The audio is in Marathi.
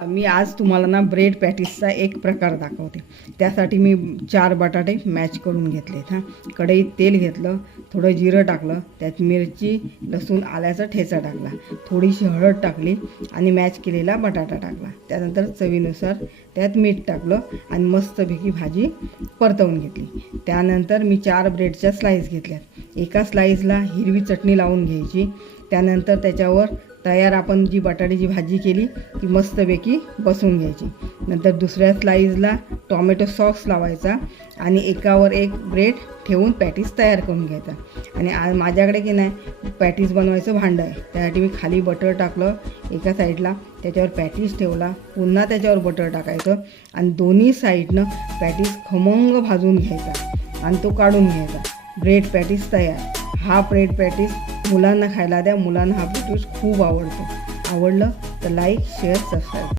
मी आज तुम्हाला ना ब्रेड पॅटीसचा एक प्रकार दाखवते। त्यासाठी मी 4 बटाटे मॅच करून घेतलेत। कढईत तेल घेतलं, थोडं जिरं टाकलं, त्यात मिरची, लसूण, आल्याचा ठेचा टाकला, थोडीशी हळद टाकली आणि मॅच केलेला बटाटा टाकला। त्यानंतर चवीनुसार त्यात मीठ टाकलं आणि मस्तपैकी भाजी परतवून घेतली। त्यानंतर मी 4 ब्रेडच्या स्लाइस घेतल्यात। एका स्लाइसला हिरवी चटणी लावून घ्यायची। त्यानंतर त्याच्यावर तयार आपण जी बटाट्याची भाजी केली ती मस्तपैकी बसवून घ्यायची। नंतर दुसऱ्या स्लाइसला टोमॅटो सॉस लावायचा आणि एकावर एक ब्रेड ठेवून पॅटीस तयार करून घ्यायचा। आणि माझ्याकडे की नाही पॅटीस बनवायचं भांडं आहे, त्यासाठी मी खाली बटर टाकलं एका साईडला, त्याच्यावर पॅटीस ठेवला, पुन्हा त्याच्यावर बटर टाकायचं आणि दोन्ही साईडनं पॅटीस खमंग भाजून घ्यायचा आणि तो काढून घ्यायचा। ब्रेड पॅटीस तयार। हा ब्रेड पॅटीस मुलांना खायला द्या, मुलांना हा पॅटीस खूप आवडतो। आवडलं तर लाईक, शेअर, सबस्क्राईब।